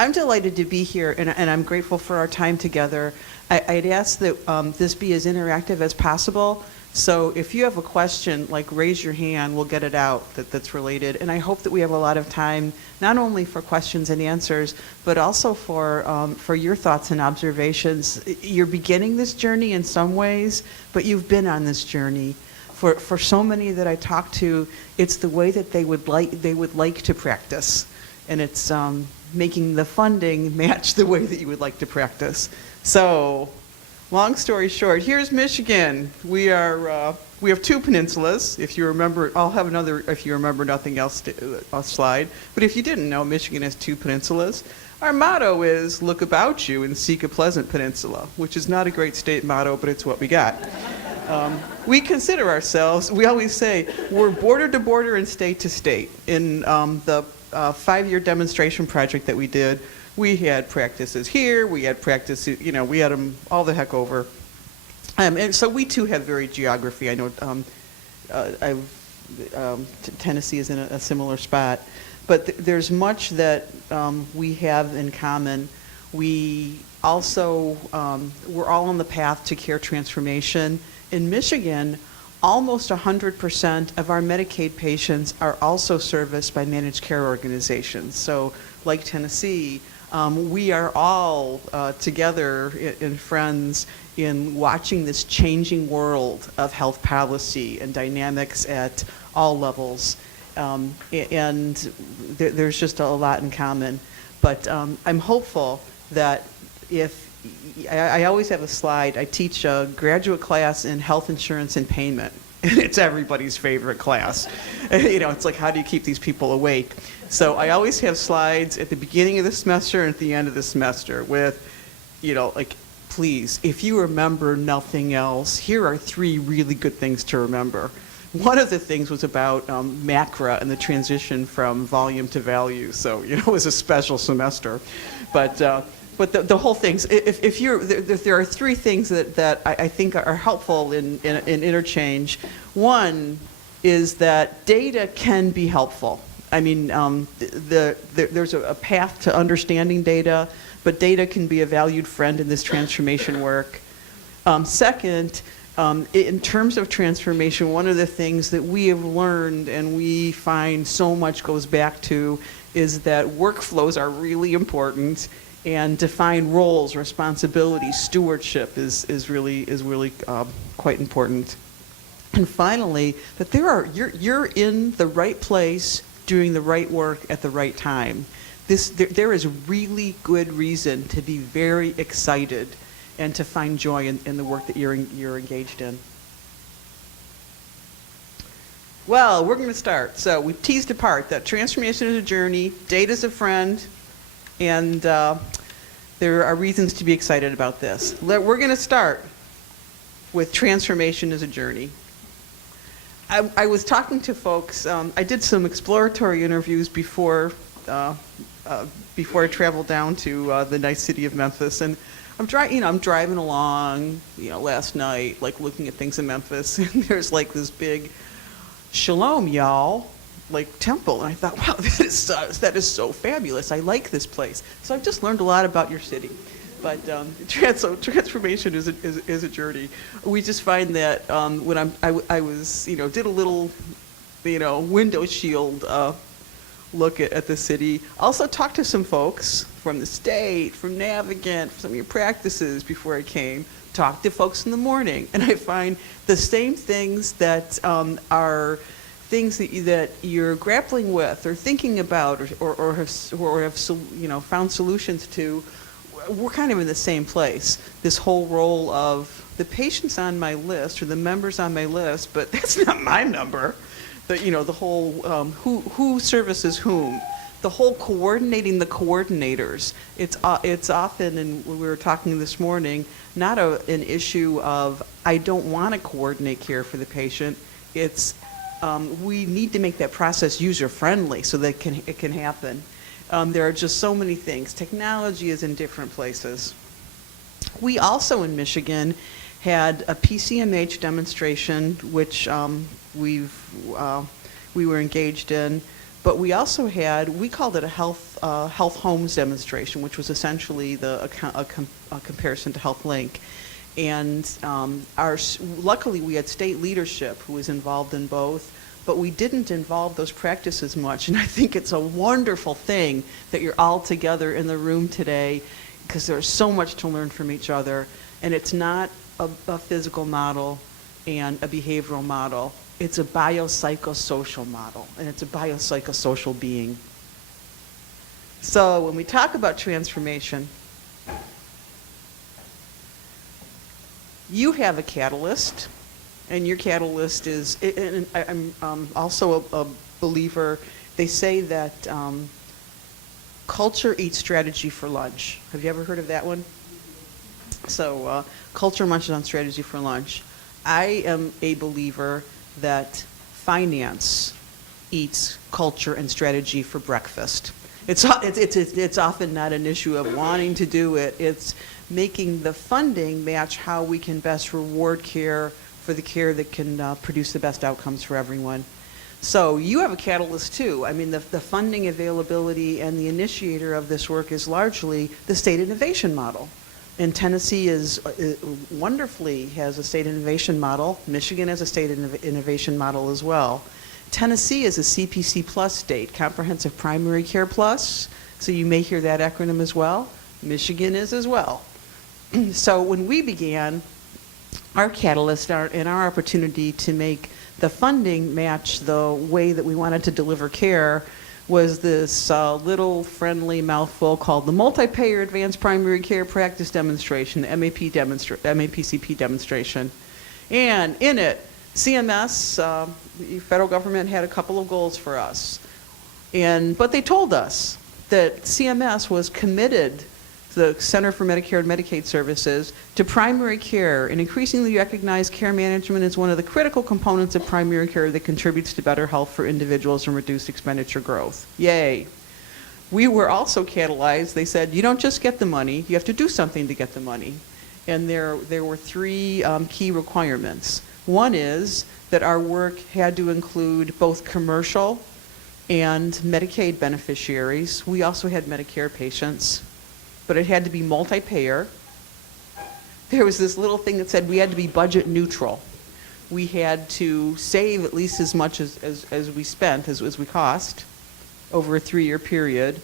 I'm delighted to be here, and I'm grateful for our time together. I'd ask that this be as interactive as possible. So if you have a question, like raise your hand, we'll get it out that's related. And I hope that we have a lot of time, not only for questions and answers, but also for your thoughts and observations. You're beginning this journey in some ways, but you've been on this journey. For so many that I talk to, it's the way that they would like to practice. And it's making the funding match the way that you would like to practice. So, long story short, here's Michigan. We have two peninsulas. If you remember, I'll have another, if you remember nothing else, slide. But if you didn't know, Michigan has two peninsulas. Our motto is, look about you and seek a pleasant peninsula, which is not a great state motto, but it's what we got. We consider ourselves, we always say, we're border to border and state to state. In the 5-year demonstration project that we did, we had practices here, we had practices, we had them all the heck over. And so we too have varied geography. I know Tennessee is in a similar spot. But there's much that we have in common. We also, we're all on the path to care transformation. In Michigan, almost 100% of our Medicaid patients are also serviced by managed care organizations. So like Tennessee, we are all together in friends in watching this changing world of health policy and dynamics at all levels. And there's just a lot in common. But I'm hopeful that if, I always have a slide, I teach a graduate class in health insurance and payment. And it's everybody's favorite class. It's like, how do you keep these people awake? So I always have slides at the beginning of the semester and at the end of the semester with, like, please, if you remember nothing else, here are 3 really good things to remember. One of the things was about MACRA and the transition from volume to value. So, it was a special semester. But the whole things, if there are 3 things that I think are helpful in interchange. One is that data can be helpful. I mean, there's a path to understanding data, but data can be a valued friend in this transformation work. Second, in terms of transformation, one of the things that we have learned and we find so much goes back to is that workflows are really important, and defined roles, responsibilities, stewardship is really quite important. And finally, that you're in the right place doing the right work at the right time. There is really good reason to be very excited and to find joy in the work that you're engaged in. Well, we're going to start. So we teased apart that transformation is a journey, data's a friend, and there are reasons to be excited about this. We're going to start with transformation as a journey. I was talking to folks. I did some exploratory interviews before I traveled down to the nice city of Memphis, and I'm driving along, last night, like looking at things in Memphis, and there's like this big shalom, y'all, like temple, and I thought, wow, that is so fabulous. I like this place. So I've just learned a lot about your city. But transformation is a journey. We just find that when I was did a little window shield look at the city. Also talked to some folks from the state, from Navigant, from some of your practices before I came. Talked to folks in the morning, and I find the same things that are things that you're grappling with or thinking about or have found solutions to. We're kind of in the same place. This whole role of the patients on my list or the members on my list, but that's not my number. The whole who services whom. The whole coordinating the coordinators. It's often, and we were talking this morning, not an issue of I don't want to coordinate care for the patient. It's we need to make that process user friendly so that it can happen. There are just so many things. Technology is in different places. We also in Michigan had a PCMH demonstration, which we were engaged in. But we also had, we called it a health homes demonstration, which was essentially a comparison to HealthLink. And luckily we had state leadership who was involved in both, but we didn't involve those practices much. And I think it's a wonderful thing that you're all together in the room today, because there's so much to learn from each other. And it's not a physical model and a behavioral model. It's a biopsychosocial model, and it's a biopsychosocial being. So when we talk about transformation, you have a catalyst, and your catalyst is, and I'm also a believer, they say that culture eats strategy for lunch. Have you ever heard of that one? So culture munches on strategy for lunch. I am a believer that finance eats culture and strategy for breakfast. It's often not an issue of wanting to do it. It's making the funding match how we can best reward care for the care that can produce the best outcomes for everyone. So you have a catalyst too. I mean, the funding availability and the initiator of this work is largely the state innovation model. And Tennessee wonderfully has a state innovation model. Michigan has a state innovation model as well. Tennessee is a CPC plus state, Comprehensive Primary Care Plus. So you may hear that acronym as well. Michigan is as well. So when we began, our catalyst and our opportunity to make the funding match the way that we wanted to deliver care was this little friendly mouthful called the Multi-Payer Advanced Primary Care Practice Demonstration, the MAPCP demonstration. And in it, CMS, the federal government, had a couple of goals for us. But they told us that CMS was committed, the Center for Medicare and Medicaid Services, to primary care, and increasingly recognized care management as one of the critical components of primary care that contributes to better health for individuals and reduced expenditure growth. Yay. We were also catalyzed. They said, you don't just get the money, you have to do something to get the money. And there were three key requirements. One is that our work had to include both commercial and Medicaid beneficiaries. We also had Medicare patients, but it had to be multi-payer. There was this little thing that said we had to be budget neutral. We had to save at least as much as we spent, as we cost, over a 3-year period.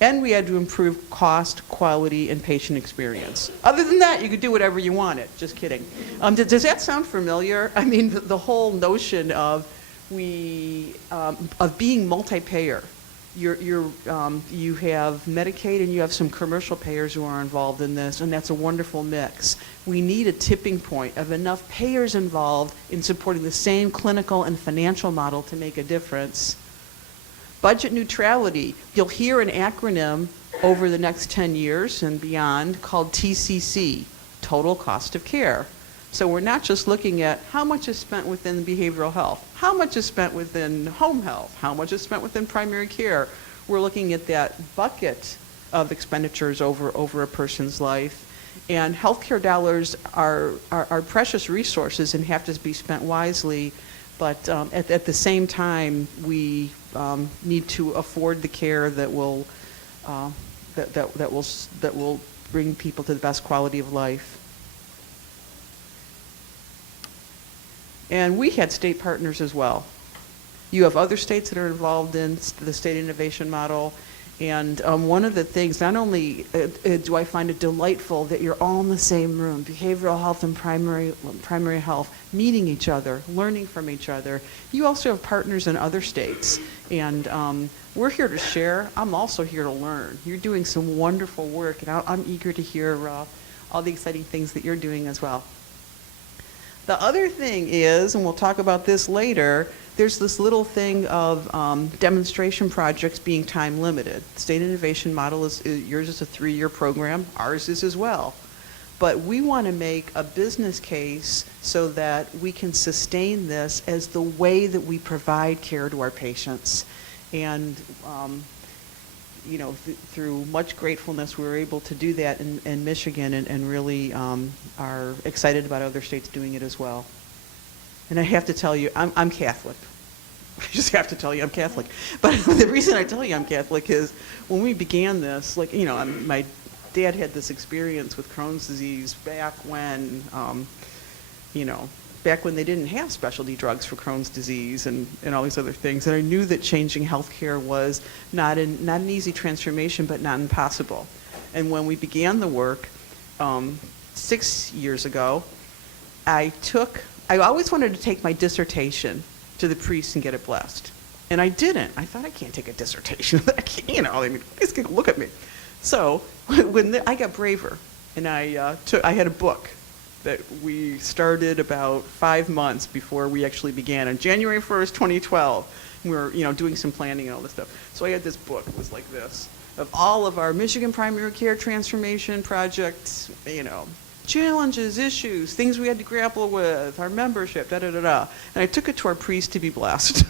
And we had to improve cost, quality, and patient experience. Other than that, you could do whatever you wanted. Just kidding. Does that sound familiar? I mean, the whole notion of being multi-payer. You have Medicaid and you have some commercial payers who are involved in this, and that's a wonderful mix. We need a tipping point of enough payers involved in supporting the same clinical and financial model to make a difference. Budget neutrality. You'll hear an acronym over the next 10 years and beyond called TCC, Total Cost of Care. So we're not just looking at how much is spent within behavioral health, how much is spent within home health, how much is spent within primary care. We're looking at that bucket of expenditures over a person's life. And healthcare dollars are precious resources and have to be spent wisely. But at the same time, we need to afford the care that will bring people to the best quality of life. And we had state partners as well. You have other states that are involved in the state innovation model. And one of the things, not only do I find it delightful that you're all in the same room, behavioral health and primary health, meeting each other, learning from each other, you also have partners in other states. And we're here to share. I'm also here to learn. You're doing some wonderful work, and I'm eager to hear all the exciting things that you're doing as well. The other thing is, and we'll talk about this later, there's this little thing of demonstration projects being time limited. State innovation model yours is a 3-year program, ours is as well. But we want to make a business case so that we can sustain this as the way that we provide care to our patients. And through much gratefulness, we were able to do that in Michigan, and really are excited about other states doing it as well. And I have to tell you, I'm Catholic. I just have to tell you I'm Catholic. But the reason I tell you I'm Catholic is when we began this, like, you know, my dad had this experience with Crohn's disease back when, you know, back when they didn't have specialty drugs for Crohn's disease and all these other things. And I knew that changing healthcare was not an easy transformation, but not impossible. And when we began the work 6 years ago, I always wanted to take my dissertation to the priest and get it blessed. And I didn't. I thought, I can't take a dissertation. I can't, you know, I mean, he's going to look at me. So I got braver, and I had a book that we started about 5 months before we actually began. On January 1st, 2012, we were, you know, doing some planning and all this stuff. So I had this book, it was like this, of all of our Michigan primary care transformation projects, you know, challenges, issues, things we had to grapple with, our membership, da-da-da-da. And I took it to our priest to be blessed.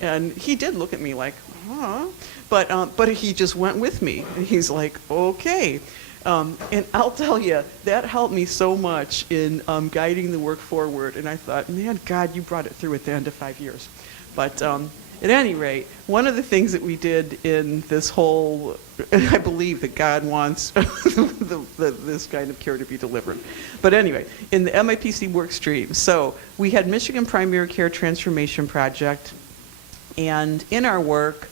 And he did look at me like, huh? But he just went with me. And he's like, okay. And I'll tell you, that helped me so much in guiding the work forward. And I thought, man, God, you brought it through at the end of 5 years. But at any rate, one of the things that we did in this whole, and I believe that God wants this kind of care to be delivered. But anyway, in the MIPC work stream, so we had Michigan Primary Care Transformation Project, and in our work,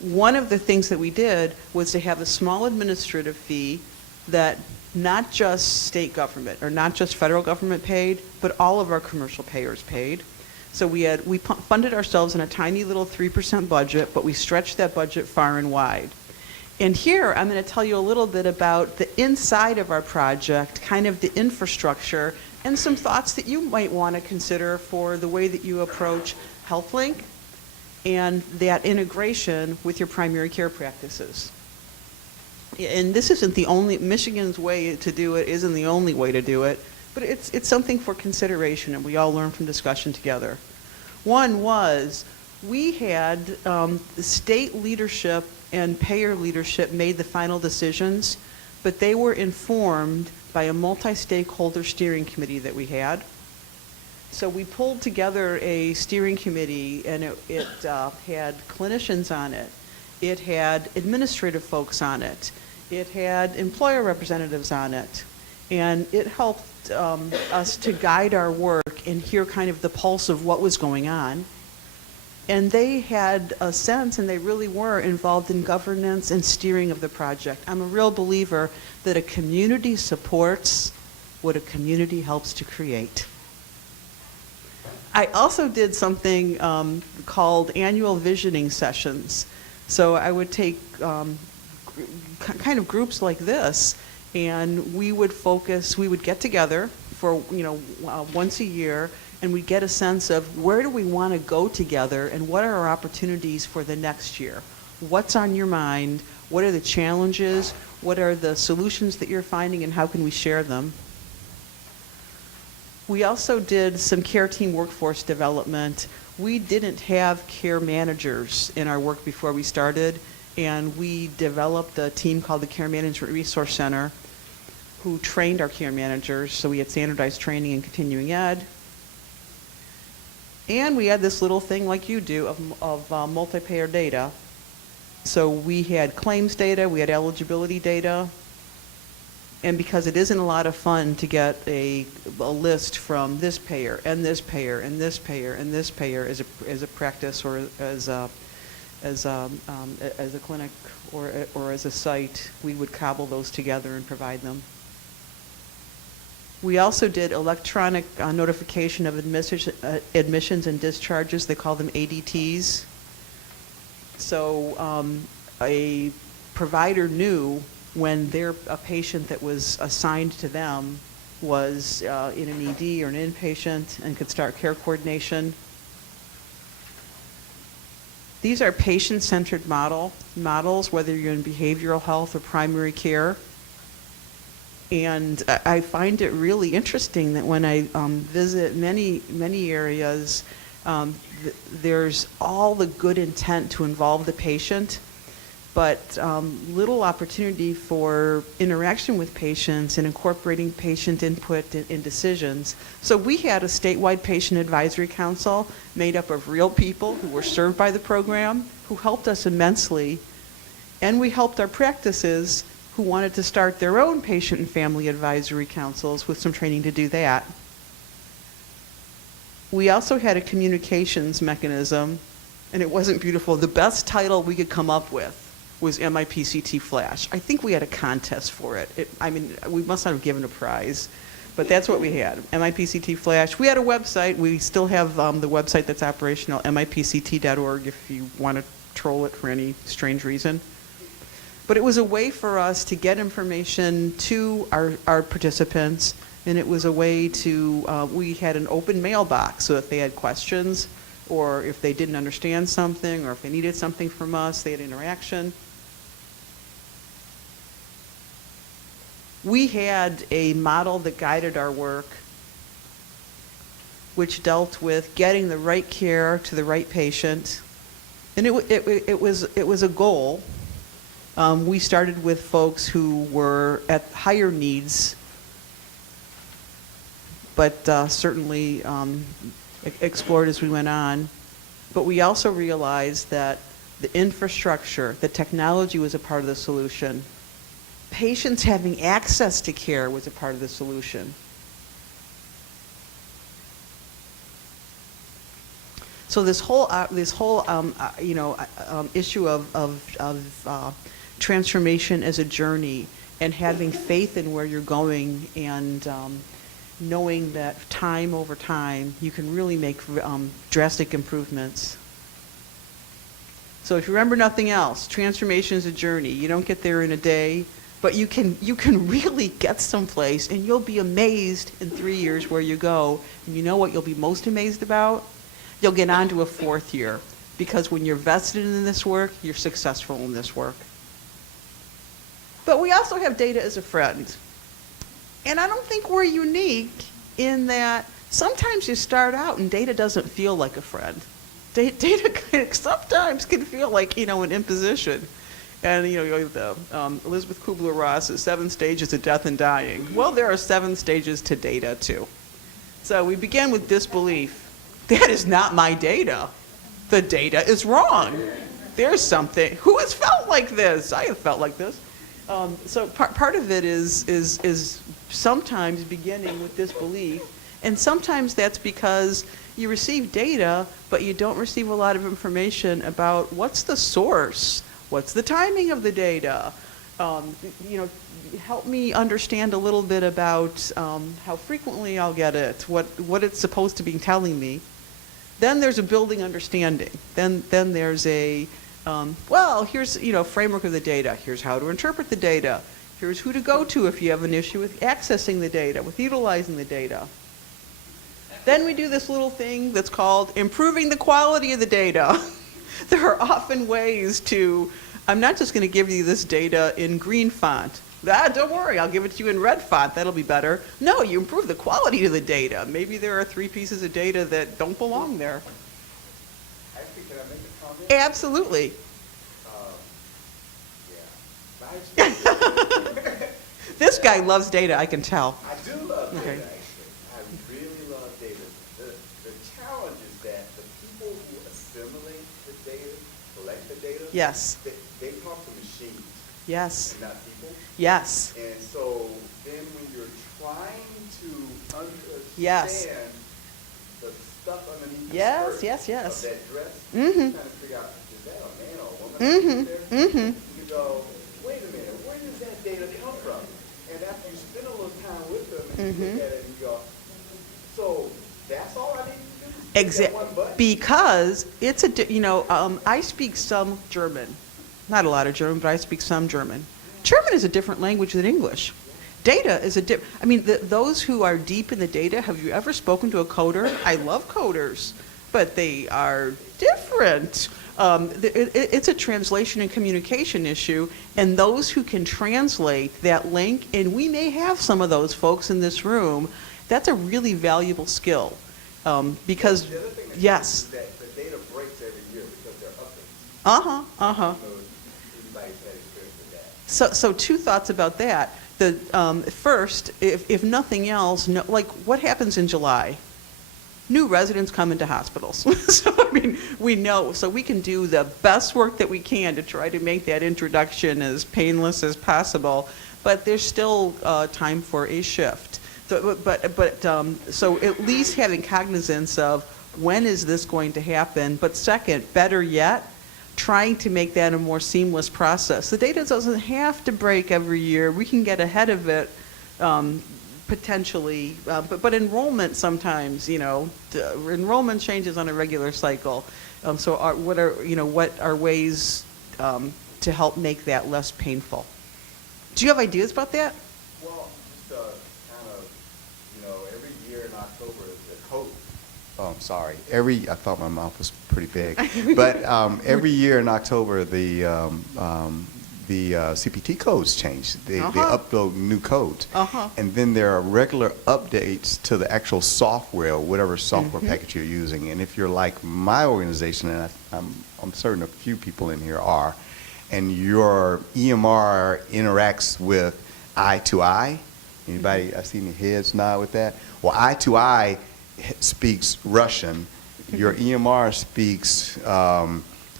one of the things that we did was to have a small administrative fee that not just state government or not just federal government paid, but all of our commercial payers paid. So we funded ourselves in a tiny little 3% budget, but we stretched that budget far and wide. And here I'm going to tell you a little bit about the inside of our project, kind of the infrastructure, and some thoughts that you might want to consider for the way that you approach HealthLink and that integration with your primary care practices. And this isn't the only, Michigan's way to do it isn't the only way to do it, but it's something for consideration, and we all learn from discussion together. One was, we had the state leadership and payer leadership made the final decisions, but they were informed by a multi-stakeholder steering committee that we had. So we pulled together a steering committee, and it had clinicians on it. It had administrative folks on it. It had employer representatives on it. And it helped us to guide our work and hear kind of the pulse of what was going on. And they had a sense, and they really were involved in governance and steering of the project. I'm a real believer that a community supports what a community helps to create. I also did something called annual visioning sessions. So I would take kind of groups like this, and we would get together for, you know, once a year, and we'd get a sense of where do we want to go together and what are our opportunities for the next year? What's on your mind? What are the challenges? What are the solutions that you're finding, and how can we share them? We also did some care team workforce development. We didn't have care managers in our work before we started, and we developed a team called the Care Management Resource Center who trained our care managers. So we had standardized training and continuing ed. And we had this little thing like you do of multi-payer data. So we had claims data, we had eligibility data, and because it isn't a lot of fun to get a list from this payer and this payer and this payer and this payer as a practice or as a clinic or as a site, we would cobble those together and provide them. We also did electronic notification of admissions and discharges. They call them ADTs. So a provider knew when a patient that was assigned to them was in an ED or an inpatient and could start care coordination. These are patient-centered models, whether you're in behavioral health or primary care. And I find it really interesting that when I visit many areas, there's all the good intent to involve the patient, but little opportunity for interaction with patients and incorporating patient input in decisions. So we had a statewide patient advisory council made up of real people who were served by the program, who helped us immensely, and we helped our practices who wanted to start their own patient and family advisory councils with some training to do that. We also had a communications mechanism, and it wasn't beautiful. The best title we could come up with was MIPCT Flash. I think we had a contest for it. I mean, we must not have given a prize, but that's what we had, MIPCT Flash. We had a website. We still have the website that's operational, mipct.org, if you want to troll it for any strange reason. But it was a way for us to get information to our participants, and it was a way to, we had an open mailbox, so if they had questions, or if they didn't understand something, or if they needed something from us, they had interaction. We had a model that guided our work, which dealt with getting the right care to the right patient, and it was a goal. We started with folks who were at higher needs, but certainly explored as we went on. But we also realized that the infrastructure, the technology was a part of the solution. Patients having access to care was a part of the solution. So this whole issue of transformation as a journey, and having faith in where you're going, and knowing that time over time you can really make drastic improvements. So if you remember nothing else, transformation is a journey. You don't get there in a day, but you can really get someplace, and you'll be amazed in 3 years where you go. And you know what you'll be most amazed about? You'll get on to a 4th year, because when you're vested in this work, you're successful in this work. But we also have data as a friend. And I don't think we're unique in that sometimes you start out and data doesn't feel like a friend. Data sometimes can feel like, an imposition. And, Elizabeth Kubler-Ross's 7 stages of death and dying. Well, there are 7 stages to data, too. So we begin with disbelief. That is not my data. The data is wrong. There's something. Who has felt like this? I have felt like this. So part of it is sometimes beginning with disbelief, and sometimes that's because you receive data, but you don't receive a lot of information about what's the source, what's the timing of the data. Help me understand a little bit about how frequently I'll get it, what it's supposed to be telling me. Then there's a building understanding. Then there's a here's framework of the data. Here's how to interpret the data. Here's who to go to if you have an issue with accessing the data, with utilizing the data. Then we do this little thing that's called improving the quality of the data. There are often ways to, I'm not just going to give you this data in green font. Don't worry, I'll give it to you in red font. That'll be better. No, you improve the quality of the data. Maybe there are 3 pieces of data that don't belong there. Actually, can I make a comment? Absolutely. This guy loves data, I can tell. I do love data, actually. I really love data. The challenge is that the people who assimilate the data, collect the data, Yes. they come from machines. Yes. And not people. Yes. And so then when you're trying to understand Yes. the stuff underneath Yes, the skirt yes. of that dress, Mhm. you kind of figure out, is that a man or a woman Mhm. there? Mhm. You go, wait a minute, where does that data come from? And after you spend a little time with them, and you look at it and you go, so that's all I need to do? Exactly. Because it's I speak some German. Not a lot of German, but I speak some German. German is a different language than English. Data is those who are deep in the data, have you ever spoken to a coder? I love coders, but they are different. It's a translation and communication issue, and those who can translate that link, and we may have some of those folks in this room, that's a really valuable skill. Because, The other thing that yes. is that the data breaks every year because they're updates. Uh-huh, uh-huh. Like So two thoughts about that. First, if nothing else, like what happens in July? New residents come into hospitals. So, I mean, we know, so we can do the best work that we can to try to make that introduction as painless as possible, but there's still time for a shift. So at least having cognizance of when is this going to happen, but second, better yet, trying to make that a more seamless process. The data doesn't have to break every year. We can get ahead of it potentially, but enrollment sometimes, enrollment changes on a regular cycle. So what are ways to help make that less painful? Do you have ideas about that? Well, just kind of, every year in October, the code. Oh, I'm sorry. I thought my mouth was pretty big. But every year in October, the CPT codes change. They upload new codes. And then there are regular updates to the actual software, whatever software package you're using. And if you're like my organization, and I'm certain a few people in here are, and your EMR interacts with I2I, anybody, I see any heads nod with that? Well, I2I speaks Russian, your EMR speaks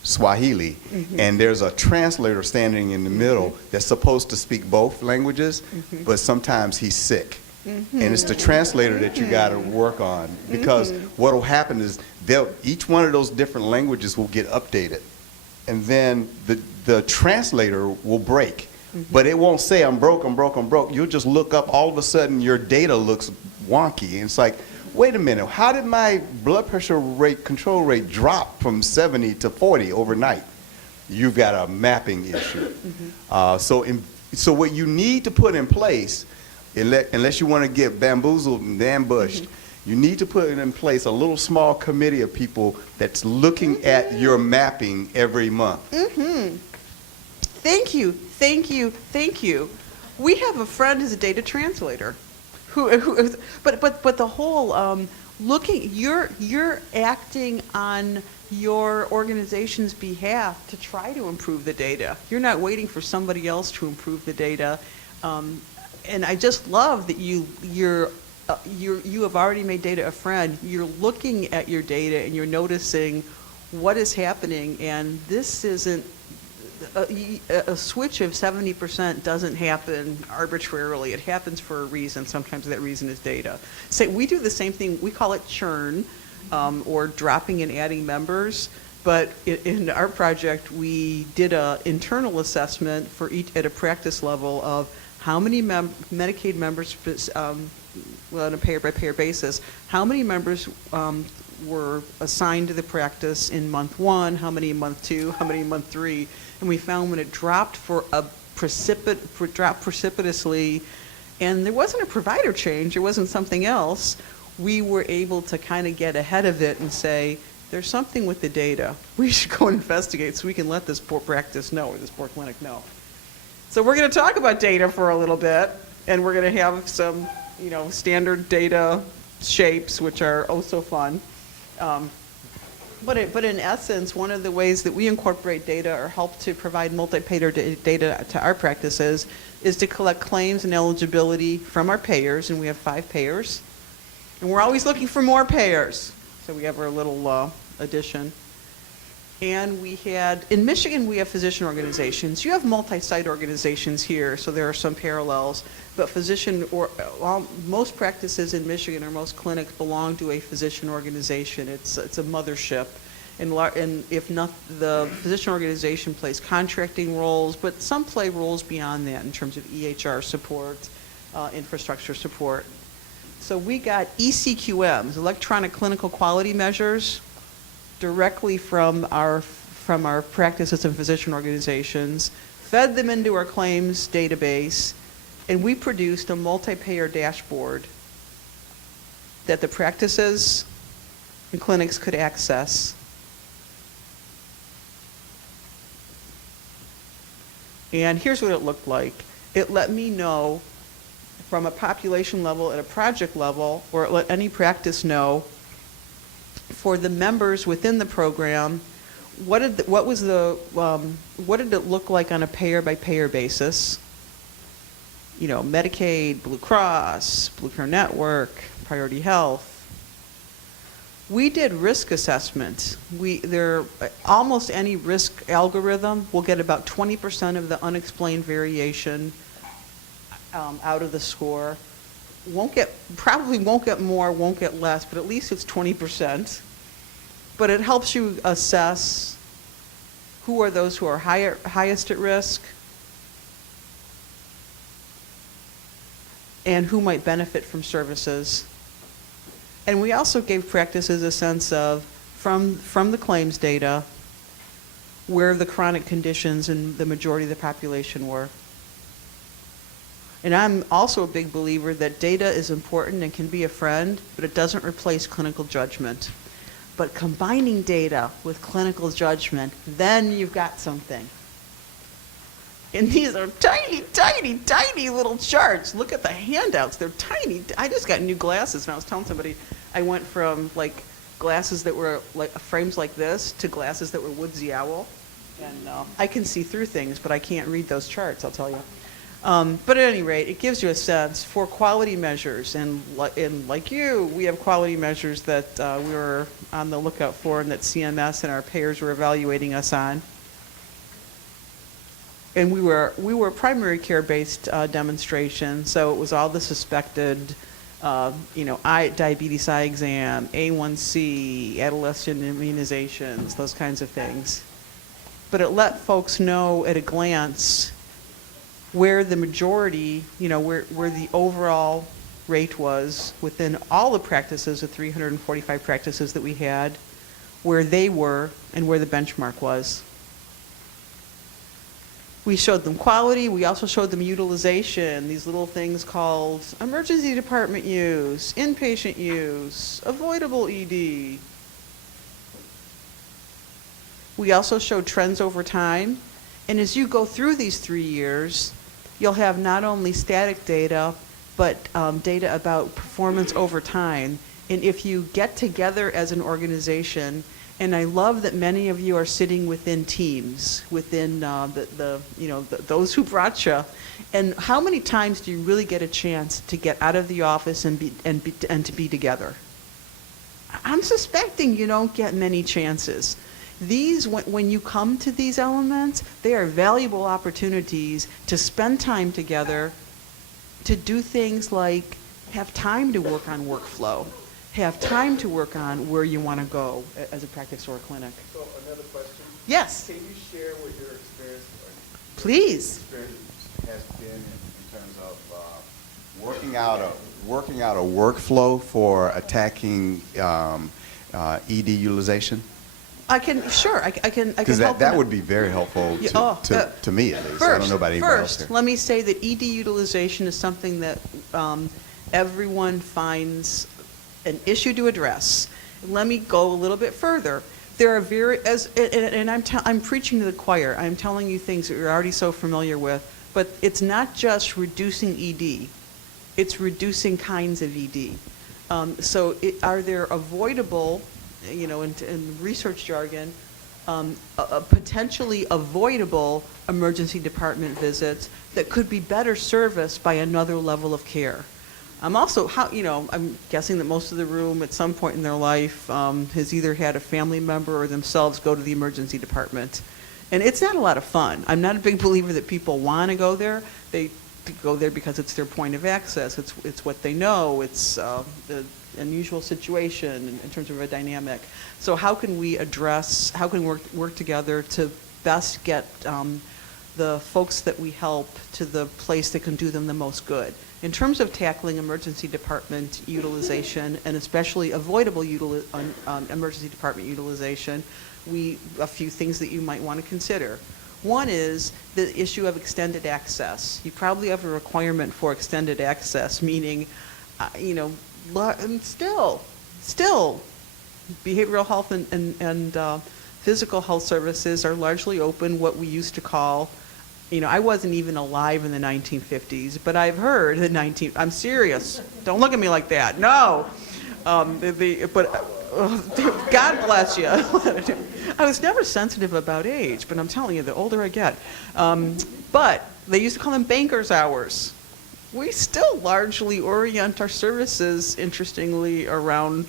Swahili, and there's a translator standing in the middle that's supposed to speak both languages, but sometimes he's sick. And it's the translator that you got to work on, because what will happen is each one of those different languages will get updated, and then the translator will break. But it won't say, I'm broke, I'm broke, I'm broke. You'll just look up, all of a sudden your data looks wonky. And it's like, wait a minute, how did my blood pressure control rate drop from 70 to 40 overnight? You've got a mapping issue. So what you need to put in place, unless you want to get bamboozled and ambushed, you need to put in place a little small committee of people that's looking at your mapping every month. Thank you, thank you, thank you. We have a friend who's a data translator. But the whole looking, you're acting on your organization's behalf to try to improve the data. You're not waiting for somebody else to improve the data, and I just love that you have already made data a friend. You're looking at your data and you're noticing what is happening, and this isn't. A switch of 70% doesn't happen arbitrarily. It happens for a reason. Sometimes that reason is data. So we do the same thing. We call it churn, or dropping and adding members. But in our project, we did an internal assessment for each at a practice level of how many Medicaid members, on a payer-by-payer basis, how many members were assigned to the practice in month 1, how many in month 2, how many in month 3. And we found when it dropped dropped precipitously, and there wasn't a provider change, there wasn't something else, we were able to kind of get ahead of it and say, there's something with the data. We should go investigate so we can let this poor practice know, or this poor clinic know. So we're going to talk about data for a little bit, and we're going to have some, standard data shapes, which are oh so fun. But in essence, one of the ways that we incorporate data or help to provide multi-payer data to our practices is to collect claims and eligibility from our payers, and we have 5 payers. And we're always looking for more payers. So we have our little addition. And in Michigan, we have physician organizations. You have multi-site organizations here, so there are some parallels. But most practices in Michigan, or most clinics, belong to a physician organization. It's a mothership. And if not, the physician organization plays contracting roles, but some play roles beyond that in terms of EHR support, infrastructure support. So we got ECQMs, electronic clinical quality measures, directly from our practices and physician organizations, fed them into our claims database, and we produced a multi-payer dashboard that the practices and clinics could access. And here's what it looked like. It let me know from a population level at a project level, or it let any practice know for the members within the program what did it look like on a payer-by-payer basis? You know, Medicaid, Blue Cross, Blue Cross Network, Priority Health. We did risk assessment. Almost any risk algorithm will get about 20% of the unexplained variation out of the score. Probably won't get more, won't get less, but at least it's 20%. But it helps you assess who are those who are highest at risk and who might benefit from services. And we also gave practices a sense of, from the claims data, where the chronic conditions in the majority of the population were. And I'm also a big believer that data is important and can be a friend, but it doesn't replace clinical judgment. But combining data with clinical judgment, then you've got something. And these are tiny, tiny, tiny little charts. Look at the handouts. They're tiny. I just got new glasses, and I was telling somebody I went from like glasses that were like frames like this to glasses that were woodsy owl. And I can see through things, but I can't read those charts, I'll tell you. But at any rate, it gives you a sense for quality measures. And like you, we have quality measures that we were on the lookout for and that CMS and our payers were evaluating us on. And we were primary care-based demonstration, so it was all the suspected, diabetes eye exam, A1C, adolescent immunizations, those kinds of things. But it let folks know at a glance where the majority, where the overall rate was within all the practices, the 345 practices that we had, where they were and where the benchmark was. We showed them quality. We also showed them utilization, these little things called emergency department use, inpatient use, avoidable ED. We also showed trends over time. And as you go through these 3 years, you'll have not only static data, but data about performance over time. And if you get together as an organization, and I love that many of you are sitting within teams, within those who brought you. And how many times do you really get a chance to get out of the office and to be together? I'm suspecting you don't get many chances. These, when you come to these elements, they are valuable opportunities to spend time together, to do things like have time to work on workflow, have time to work on where you want to go as a practice or a clinic. So another question? Yes. Can you share what your experience, please, has been in terms of working out a workflow for attacking ED utilization? I can help. Because that would be very helpful to me at least. I don't know about anybody else here. First, let me say that ED utilization is something that everyone finds an issue to address. Let me go a little bit further. There are I'm preaching to the choir. I'm telling you things that you're already so familiar with, but it's not just reducing ED. It's reducing kinds of ED. Are there avoidable, in research jargon, potentially avoidable emergency department visits that could be better serviced by another level of care? I'm guessing that most of the room at some point in their life has either had a family member or themselves go to the emergency department. And it's not a lot of fun. I'm not a big believer that people want to go there. They go there because it's their point of access. It's what they know. It's the unusual situation in terms of a dynamic. So how can we work together to best get the folks that we help to the place that can do them the most good? In terms of tackling emergency department utilization, and especially avoidable emergency department utilization, a few things that you might want to consider. One is the issue of extended access. You probably have a requirement for extended access, meaning, still, behavioral health and physical health services are largely open, what we used to call, I wasn't even alive in the 1950s, but I've heard I'm serious. Don't look at me like that. No. God bless you. I was never sensitive about age, but I'm telling you, the older I get. But they used to call them banker's hours. We still largely orient our services, interestingly, around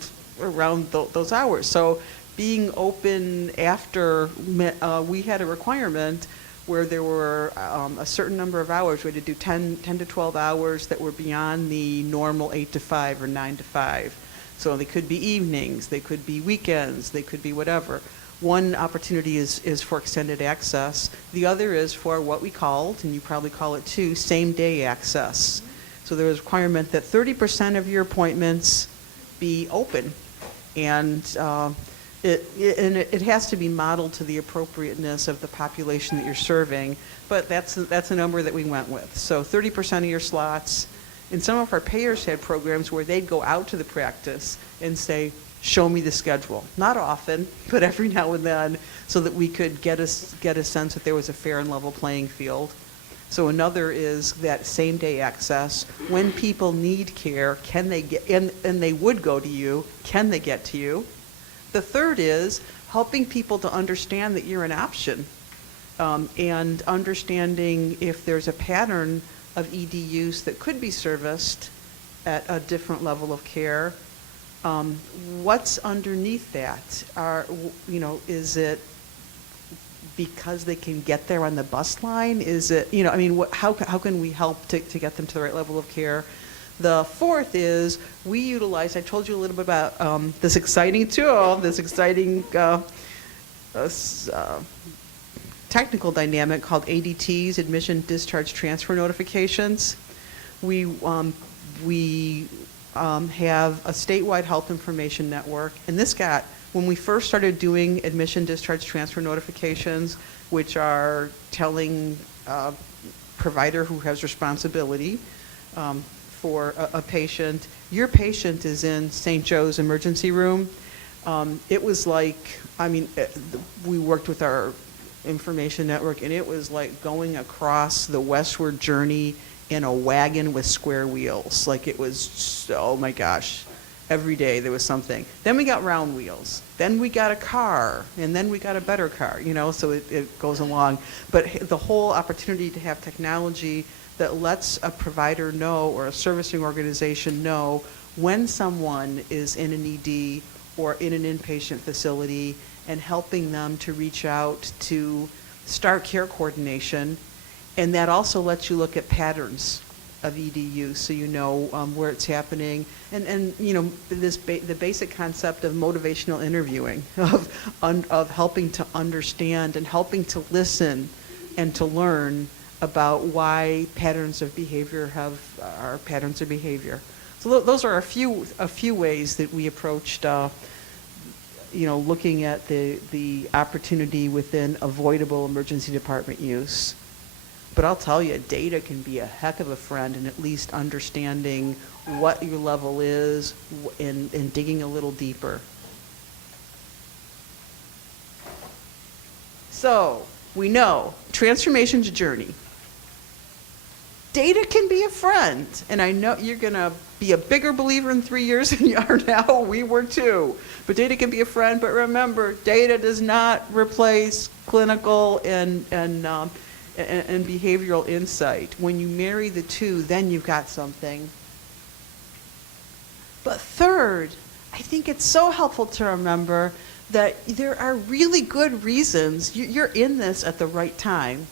those hours. So being open after, we had a requirement where there were a certain number of hours. We had to do 10 to 12 hours that were beyond the normal 8 to 5 or 9 to 5. So they could be evenings, they could be weekends, they could be whatever. One opportunity is for extended access. The other is for what we called, and you probably call it too, same-day access. So there was a requirement that 30% of your appointments be open. And it has to be modeled to the appropriateness of the population that you're serving, but that's a number that we went with. So 30% of your slots. And some of our payers had programs where they'd go out to the practice and say, show me the schedule. Not often, but every now and then, so that we could get a sense that there was a fair and level playing field. So another is that same-day access. When people need care, can they get, and they would go to you, can they get to you? The third is helping people to understand that you're an option, and understanding if there's a pattern of ED use that could be serviced at a different level of care. What's underneath that? Is it because they can get there on the bus line? Is it, how can we help to get them to the right level of care? The fourth is we utilize, I told you a little bit about this exciting tool, this exciting technical dynamic called ADTs, Admission, Discharge, Transfer Notifications. We have a statewide health information network, and when we first started doing admission, discharge, transfer notifications, which are telling a provider who has responsibility for a patient, your patient is in St. Joe's emergency room. It was like, we worked with our information network, and it was like going across the westward journey in a wagon with square wheels. Like, it was, oh my gosh, every day there was something. Then we got round wheels. Then we got a car, and then we got a better car, so it goes along. But the whole opportunity to have technology that lets a provider know, or a servicing organization know, when someone is in an ED or in an inpatient facility, and helping them to reach out to start care coordination. And that also lets you look at patterns of ED use, so you know where it's happening. And the basic concept of motivational interviewing, of helping to understand and helping to listen and to learn about why patterns of behavior are patterns of behavior. So those are a few ways that we approached looking at the opportunity within avoidable emergency department use. But I'll tell you, data can be a heck of a friend in at least understanding what your level is and digging a little deeper. So we know transformation's a journey. Data can be a friend, and I know you're going to be a bigger believer in 3 years than you are now. We were too. But data can be a friend, but remember, data does not replace clinical and behavioral insight. When you marry the two, then you've got something. But third, I think it's so helpful to remember that there are really good reasons. You're in this at the right time.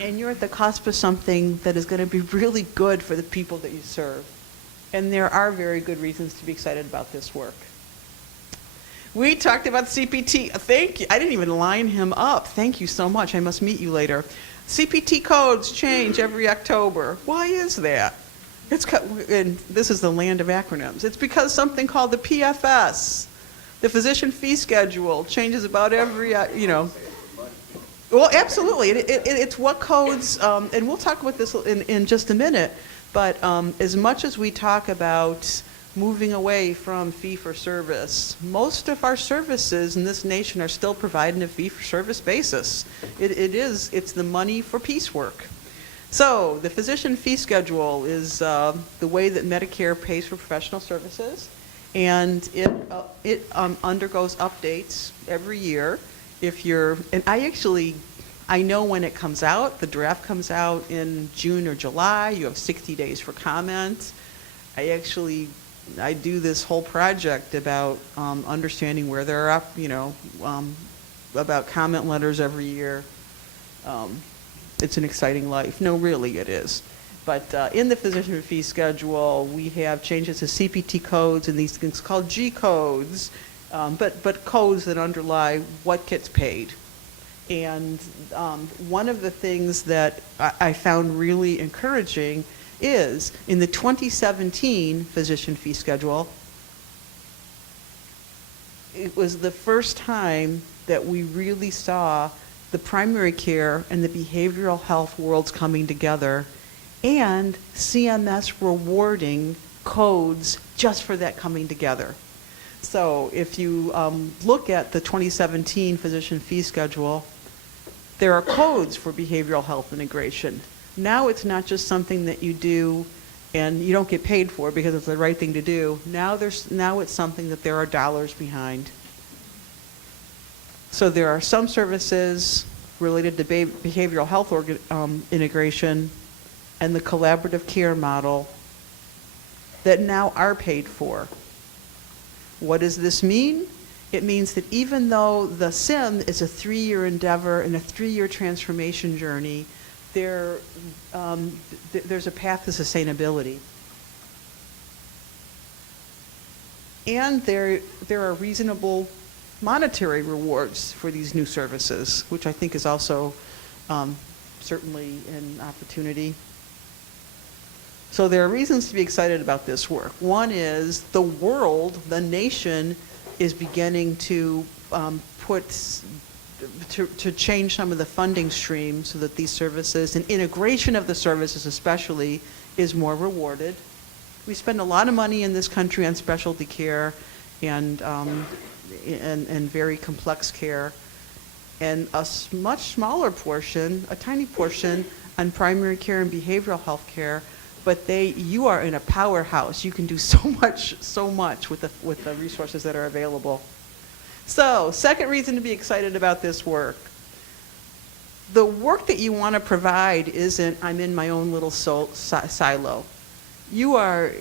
And you're at the cusp of something that is going to be really good for the people that you serve. And there are very good reasons to be excited about this work. We talked about CPT. Thank you. I didn't even line him up. Thank you so much. I must meet you later. CPT codes change every October. Why is that? And this is the land of acronyms. It's because something called the PFS, the physician fee schedule, changes about every, Well, absolutely. It's what codes, and we'll talk about this in just a minute, but as much as we talk about moving away from fee-for-service, most of our services in this nation are still provided on a fee-for-service basis. It's the money for piecework. So the physician fee schedule is the way that Medicare pays for professional services. And it undergoes updates every year. And I know when it comes out. The draft comes out in June or July. You have 60 days for comment. I do this whole project about understanding where they're up, about comment letters every year. It's an exciting life. No, really, it is. But in the physician fee schedule, we have changes to CPT codes and these things called G codes, but codes that underlie what gets paid. And one of the things that I found really encouraging is in the 2017 physician fee schedule, it was the first time that we really saw the primary care and the behavioral health worlds coming together, and CMS rewarding codes just for that coming together. So if you look at the 2017 physician fee schedule, there are codes for behavioral health integration. Now it's not just something that you do and you don't get paid for because it's the right thing to do. Now it's something that there are dollars behind. So there are some services related to behavioral health integration and the collaborative care model that now are paid for. What does this mean? It means that even though the SIM is a 3-year endeavor and a 3-year transformation journey, there's a path to sustainability. And there are reasonable monetary rewards for these new services, which I think is also certainly an opportunity. So there are reasons to be excited about this work. One is the world, the nation, is beginning to to change some of the funding streams so that these services and integration of the services especially is more rewarded. We spend a lot of money in this country on specialty care and very complex care, and a much smaller portion, a tiny portion, on primary care and behavioral health care. But you are in a powerhouse. You can do so much with the resources that are available. So, second reason to be excited about this work. The work that you want to provide isn't, I'm in my own little silo. You're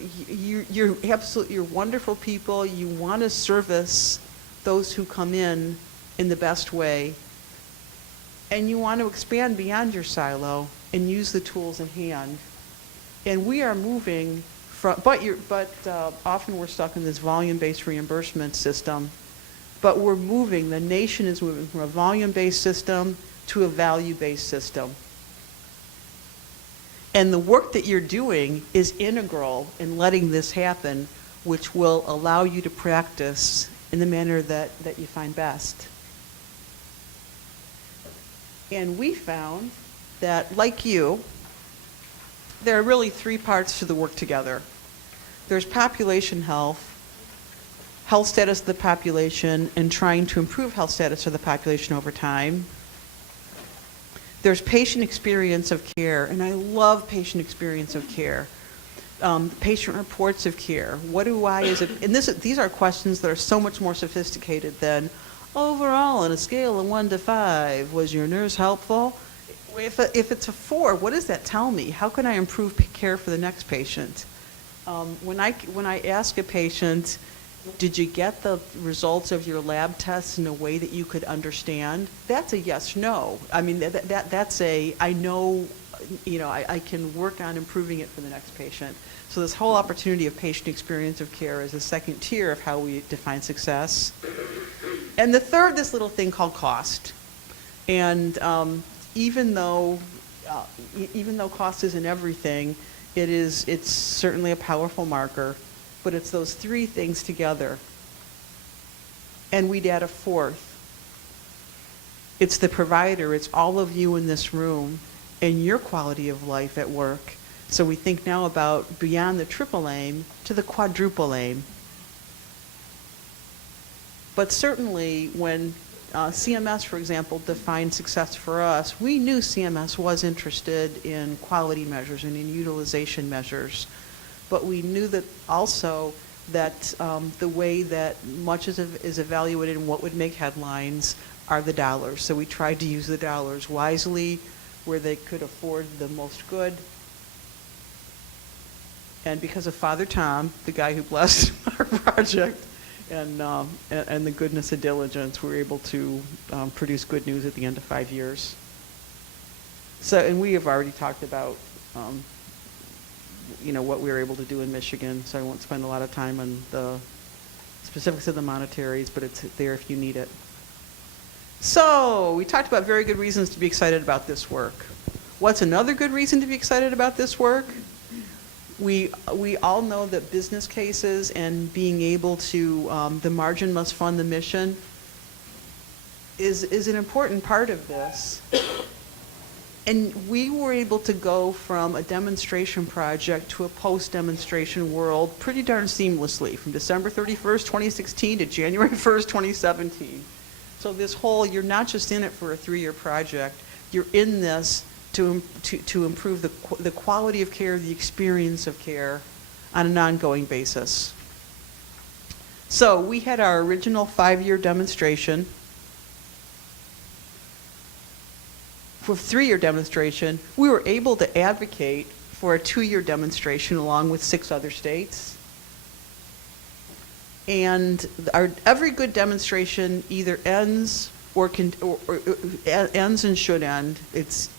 wonderful people. You want to service those who come in the best way. And you want to expand beyond your silo and use the tools in hand. And we are moving from, often we're stuck in this volume-based reimbursement system. But the nation is moving from a volume-based system to a value-based system. And the work that you're doing is integral in letting this happen, which will allow you to practice in the manner that you find best. And we found that, like you, there are really 3 parts to the work together. There's population health status of the population, and trying to improve health status of the population over time. There's patient experience of care, and I love patient experience of care. Patient reports of care. What do I, these are questions that are so much more sophisticated than, overall, on a scale of 1 to 5, was your nurse helpful? If it's a 4, what does that tell me? How can I improve care for the next patient? When I ask a patient, did you get the results of your lab tests in a way that you could understand? That's a yes, no. I mean, that's I know, I can work on improving it for the next patient. So this whole opportunity of patient experience of care is the second tier of how we define success. And the third, this little thing called cost. And even though cost isn't everything, it's certainly a powerful marker. But it's those 3 things together. And we'd add a 4th. It's the provider, it's all of you in this room and your quality of life at work. So we think now about beyond the triple aim to the quadruple aim. But certainly when CMS, for example, defined success for us, we knew CMS was interested in quality measures and in utilization measures. But we knew that also that the way that much is evaluated and what would make headlines are the dollars. So we tried to use the dollars wisely where they could afford the most good. And because of Father Tom, the guy who blessed our project, and the goodness and diligence, we were able to produce good news at the end of 5 years. So, and we have already talked about, what we were able to do in Michigan, so I won't spend a lot of time on the specifics of the monetaries, but it's there if you need it. So, we talked about very good reasons to be excited about this work. What's another good reason to be excited about this work? We all know that business cases and being able to, the margin must fund the mission is an important part of this. And we were able to go from a demonstration project to a post-demonstration world pretty darn seamlessly, from December 31st, 2016 to January 1st, 2017. So this whole, you're not just in it for a 3-year project, you're in this to improve the quality of care, the experience of care on an ongoing basis. So we had our original 5-year demonstration. For a 3-year demonstration, we were able to advocate for a 2-year demonstration along with 6 other states. And every good demonstration either ends or ends and should end. It's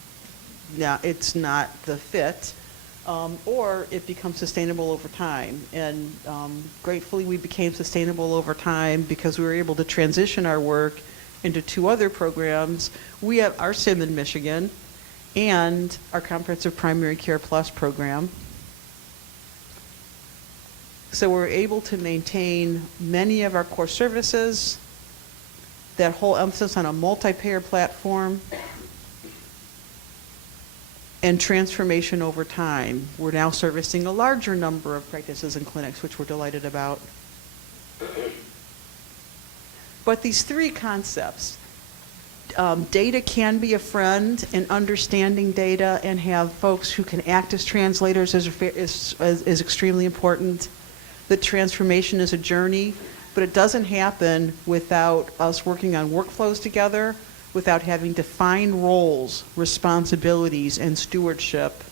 not the fit, or it becomes sustainable over time. And gratefully, we became sustainable over time because we were able to transition our work into 2 other programs. We have our SIM in Michigan and our Comprehensive Primary Care Plus program. So we're able to maintain many of our core services, that whole emphasis on a multi-payer platform, and transformation over time. We're now servicing a larger number of practices and clinics, which we're delighted about. But these 3 concepts, data can be a friend, and understanding data and have folks who can act as translators is extremely important. The transformation is a journey, but it doesn't happen without us working on workflows together, without having defined roles, responsibilities, and stewardship.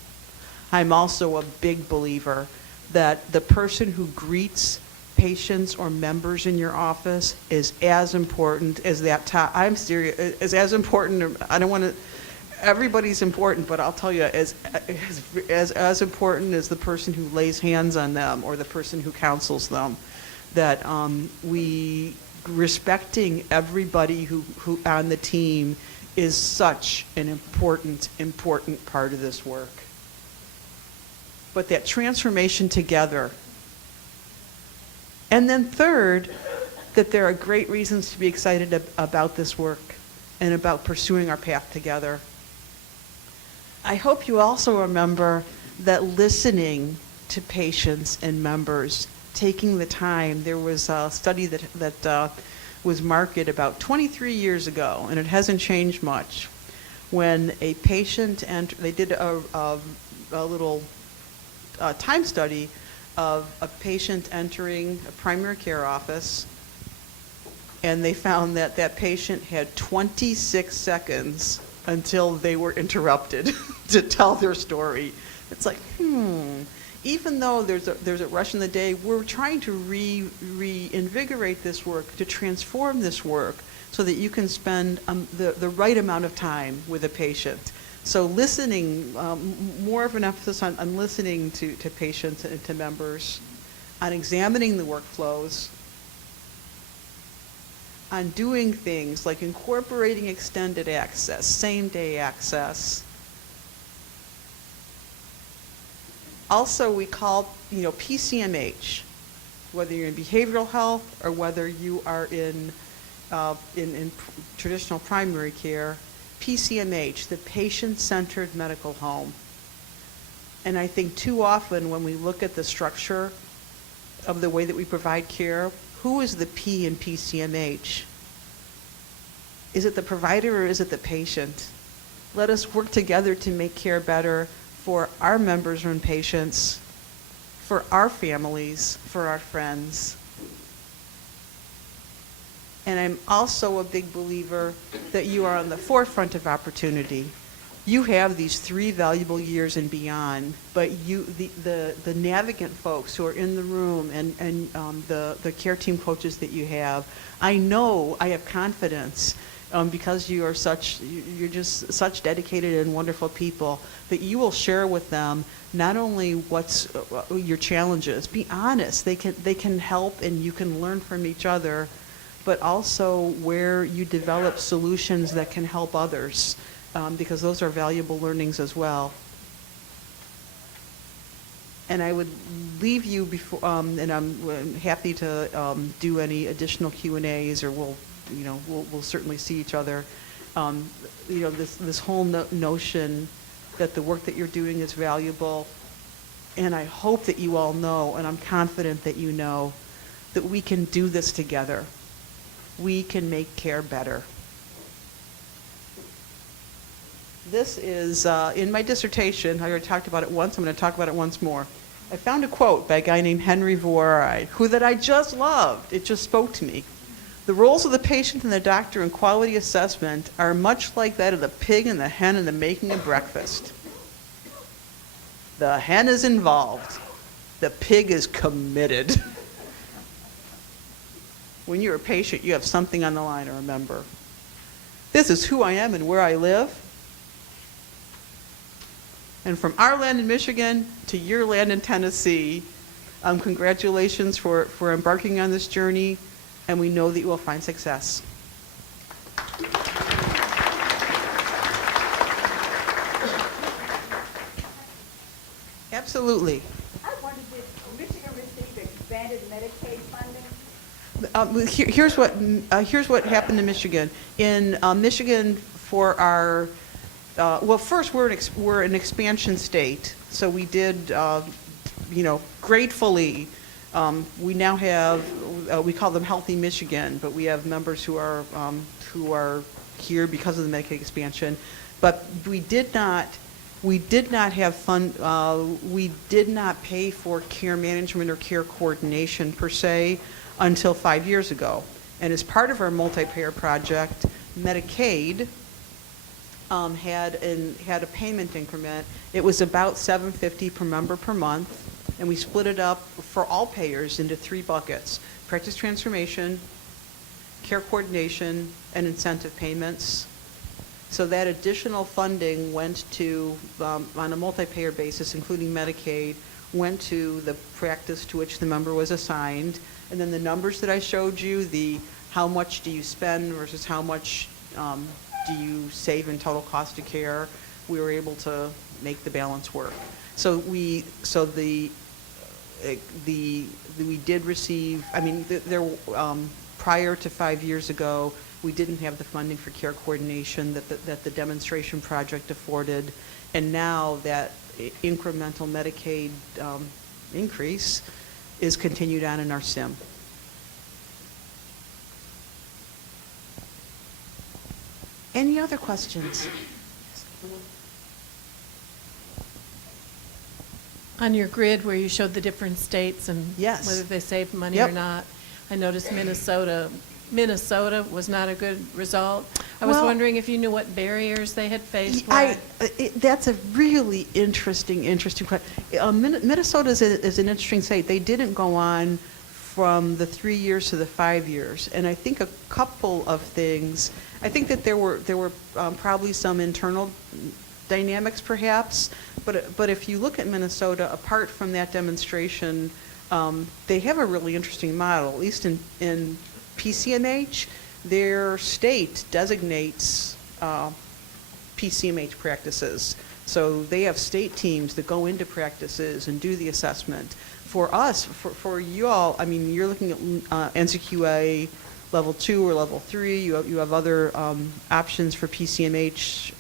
I'm also a big believer that the person who greets patients or members in your office is as important as that top. I'm serious. Is as important. I don't want to. Everybody's important, but I'll tell you, as important as the person who lays hands on them or the person who counsels them. That we respecting everybody who on the team is such an important part of this work. But that transformation together. And then third, that there are great reasons to be excited about this work and about pursuing our path together. I hope you also remember that listening to patients and members, taking the time, there was a study that was marketed about 23 years ago, and it hasn't changed much. When a patient, they did a little time study of a patient entering a primary care office, and they found that that patient had 26 seconds until they were interrupted to tell their story. It's like, even though there's a rush in the day, we're trying to reinvigorate this work, to transform this work so that you can spend the right amount of time with a patient. So listening, more of an emphasis on listening to patients and to members, on examining the workflows, on doing things like incorporating extended access, same-day access. Also, we call, PCMH, whether you're in behavioral health or whether you are in traditional primary care, PCMH, the patient-centered medical home. And I think too often when we look at the structure of the way that we provide care, who is the P in PCMH? Is it the provider or is it the patient? Let us work together to make care better for our members and patients, for our families, for our friends. And I'm also a big believer that you are on the forefront of opportunity. You have these 3 valuable years and beyond, but the Navigant folks who are in the room and the care team coaches that you have, I have confidence because you're just such dedicated and wonderful people that you will share with them not only what's your challenges, be honest, they can help and you can learn from each other, but also where you develop solutions that can help others, because those are valuable learnings as well. And I would leave you before, and I'm happy to do any additional Q&As, or we'll certainly see each other. This whole notion that the work that you're doing is valuable, and I hope that you all know, and I'm confident that you know, that we can do this together. We can make care better. This is in my dissertation. I already talked about it once. I'm going to talk about it once more. I found a quote by a guy named Henry Vorai, that I just loved. It just spoke to me. The roles of the patient and the doctor in quality assessment are much like that of the pig and the hen in the making of breakfast. The hen is involved. The pig is committed. When you're a patient, you have something on the line to remember. This is who I am and where I live. And from our land in Michigan to your land in Tennessee, congratulations for embarking on this journey, and we know that you will find success. Absolutely. I wondered, did Michigan receive expanded Medicaid funding? Here's what happened in Michigan. In Michigan, for our first we're an expansion state, so we did gratefully. We now have we call them Healthy Michigan, but we have members who are here because of the Medicaid expansion. But we did not have fund. We did not pay for care management or care coordination per se until 5 years ago. And as part of our multi-payer project, Medicaid had a payment increment. It was about $750 per member per month, and we split it up for all payers into 3 buckets: practice transformation, care coordination, and incentive payments. So that additional funding went to, on a multi-payer basis, including Medicaid, went to the practice to which the member was assigned. And then the numbers that I showed you, the how much do you spend versus how much do you save in total cost of care, we were able to make the balance work. So we did receive, prior to 5 years ago, we didn't have the funding for care coordination that the demonstration project afforded, and now that incremental Medicaid increase is continued on in our SIM. Any other questions? On your grid where you showed the different states and Yes. whether they saved money Yep. or not, I noticed Minnesota was not a good result. I was Well, wondering if you knew what barriers they had faced. That's a really interesting question. Minnesota is an interesting state. They didn't go on from the 3 years to the 5 years, and I think a couple of things. I think that there were probably some internal dynamics, perhaps, but if you look at Minnesota, apart from that demonstration, they have a really interesting model. At least in PCMH, their state designates PCMH practices. So they have state teams that go into practices and do the assessment. For us, for you all, I mean, you're looking at NCQA level 2 or level 3. You have other options for PCMH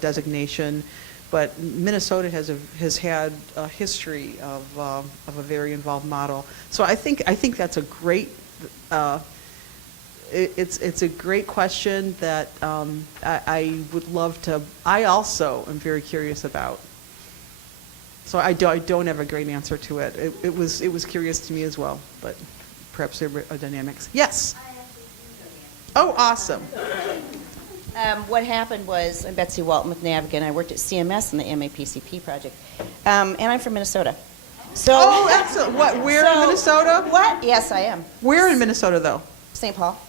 designation, but Minnesota has had a history of a very involved model. So I think that's a great. It's a great question that I would love to. I also am very curious about. So I don't have a great answer to it. It was curious to me as well, but perhaps there were dynamics. Yes? Oh, awesome. What happened was, I'm Betsy Walton with Navigant. I worked at CMS in the MAPCP project, and I'm from Minnesota. So, Oh, excellent. What, where in Minnesota? What? Yes, I am. Where in Minnesota, though? St. Paul.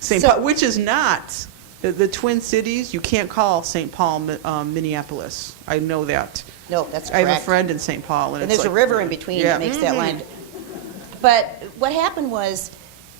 St. So- Paul, which is not the Twin Cities. You can't call St. Paul Minneapolis. I know that. No, that's I correct. have a friend in St. Paul, and And it's there's a like- river in between Yeah. that makes that line. But what happened was,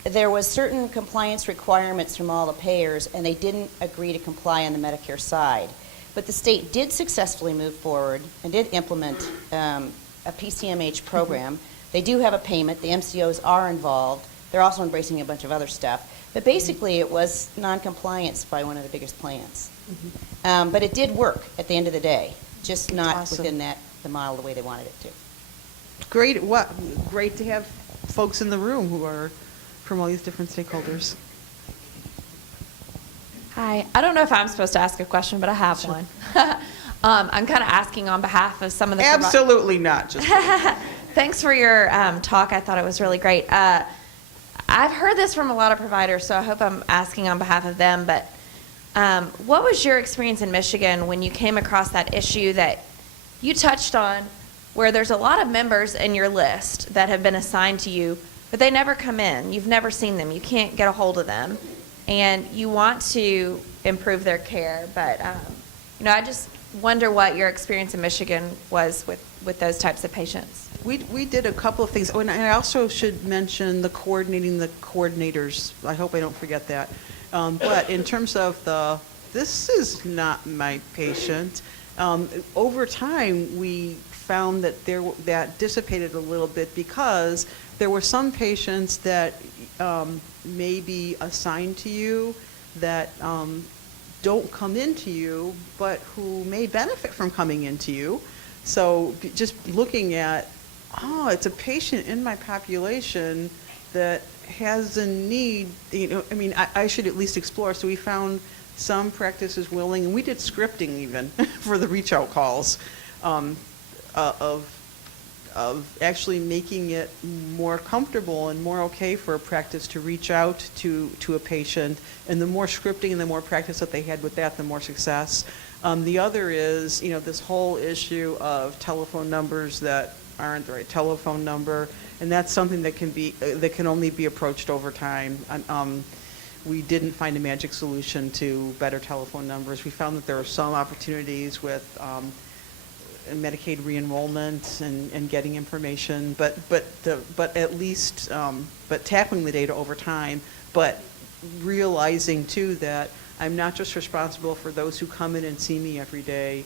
there was certain compliance requirements from all the payers, and they didn't agree to comply on the Medicare side. But the state did successfully move forward and did implement a PCMH program. They do have a payment. The MCOs are involved. They're also embracing a bunch of other stuff. But basically, it was non-compliance by one of the biggest plans. But it did work at the end of the day, just not Awesome. within the model the way they wanted it to. Great to have folks in the room who are from all these different stakeholders. Hi. I don't know if I'm supposed to ask a question, but I have one. I'm kind of asking on behalf of some of the Absolutely not. Just Thanks for your talk. I thought it was really great. I've heard this from a lot of providers, so I hope I'm asking on behalf of them. But what was your experience in Michigan when you came across that issue that you touched on, where there's a lot of members in your list that have been assigned to you, but they never come in? You've never seen them. You can't get a hold of them. And you want to improve their care. But, I just wonder what your experience in Michigan was with those types of patients. we did a couple of things. Oh, and I also should mention the coordinators. I hope I don't forget that. But in terms of this is not my patient. Over time, we found that that dissipated a little bit because there were some patients that may be assigned to you that don't come into you, but who may benefit from coming into you. So just looking at, it's a patient in my population that has a need, I should at least explore. So we found some practices willing, and we did scripting even for the reach out calls, of actually making it more comfortable and more okay for a practice to reach out to a patient. And the more scripting and the more practice that they had with that, the more success. The other is, this whole issue of telephone numbers that aren't the right telephone number, and that's something that can only be approached over time. We didn't find a magic solution to better telephone numbers. We found that there are some opportunities with Medicaid re-enrollment and getting information, but at least tackling the data over time, but realizing too that I'm not just responsible for those who come in and see me every day.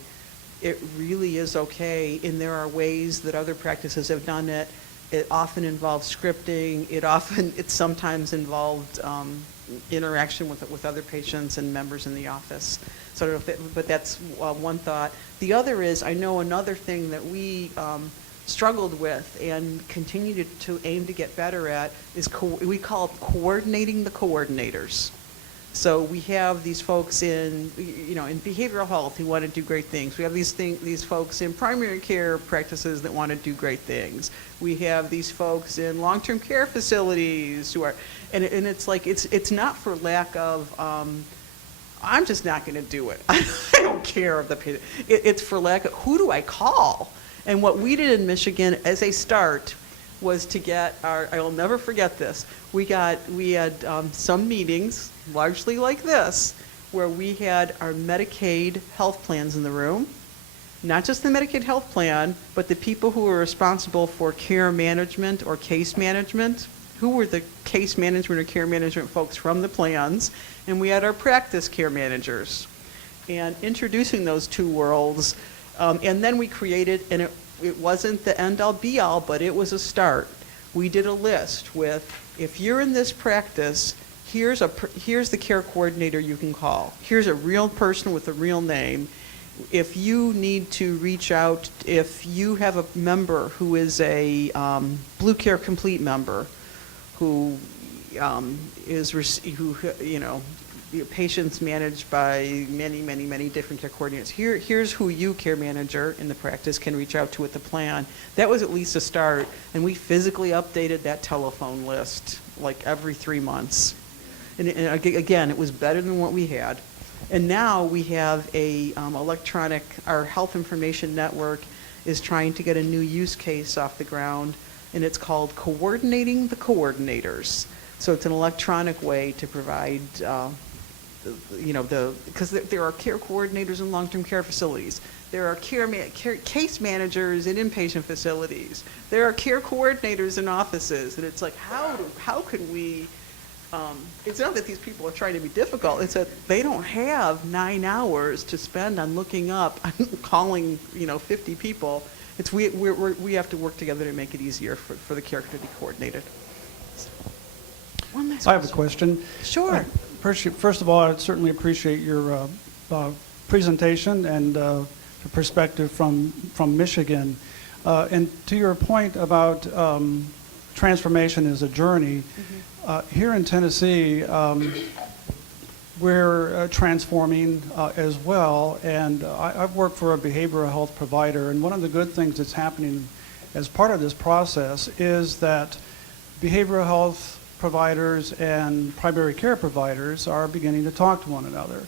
It really is okay, and there are ways that other practices have done it. It often involves scripting. It sometimes involved interaction with other patients and members in the office. So I don't know but that's one thought. The other is, I know another thing that we struggled with and continue to aim to get better at is we call it coordinating the coordinators. So we have these folks in behavioral health who want to do great things. We have these folks in primary care practices that want to do great things. We have these folks in long-term care facilities who are, and it's like it's not for lack of. I'm just not going to do it. I don't care if the patient. It's for lack of who do I call? And what we did in Michigan as a start was to get I will never forget this. We had some meetings, largely like this, where we had our Medicaid health plans in the room, not just the Medicaid health plan, but the people who were responsible for care management or case management, who were the case management or care management folks from the plans, and we had our practice care managers, and introducing those two worlds, and then we created, and it wasn't the end-all be-all, but it was a start. We did a list with, if you're in this practice, here's the care coordinator you can call. Here's a real person with a real name. If you need to reach out, if you have a member who is a Blue Care Complete member, who patients managed by many, many, many different care coordinators. Here's who you, care manager in the practice, can reach out to with the plan. That was at least a start, and we physically updated that telephone list like every 3 months. And again, it was better than what we had. And now we have a electronic, our health information network is trying to get a new use case off the ground, and it's called Coordinating the Coordinators. So it's an electronic way to provide, because there are care coordinators in long-term care facilities. There are case managers in inpatient facilities. There are care coordinators in offices. And it's like, how can we, it's not that these people are trying to be difficult. It's that they don't have 9 hours to spend on looking up, calling, 50 people. It's we have to work together to make it easier for the care to be coordinated. One last I have a question. Sure. First of all, I certainly appreciate your presentation and the perspective from Michigan. And to your point about transformation as a journey, here in Tennessee, we're transforming as well. And I've worked for a behavioral health provider, and one of the good things that's happening as part of this process is that behavioral health providers and primary care providers are beginning to talk to one another.